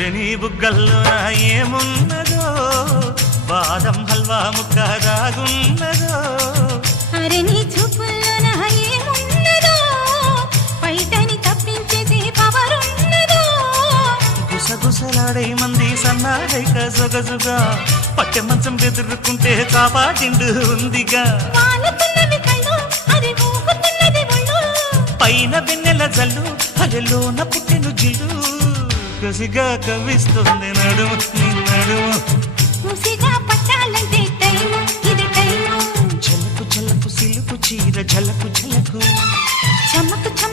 ఒరి నీ బుగ్గల్లో ఏమున్నదో? బాదం హల్వా ముక్క దాగున్నదో అరే నీ చూపుల్లో ఏమున్నదో? బయటని తప్పించేసే పవర్ ఉన్నదో గుసగుసలాడే మంది సన్నాడైక సొగసుగా పట్టె మంచం బెదురుకుంటే కాపాటిండు ఉందిగా. పైన వెన్నెల జల్లు అలెలోన పుట్టెను జిల్లు. కసిగా కవిస్తుంది నడుము నడుము. జలకు జలకు సిలుకు చీర చిలుగు రేఖ చమకు చమకు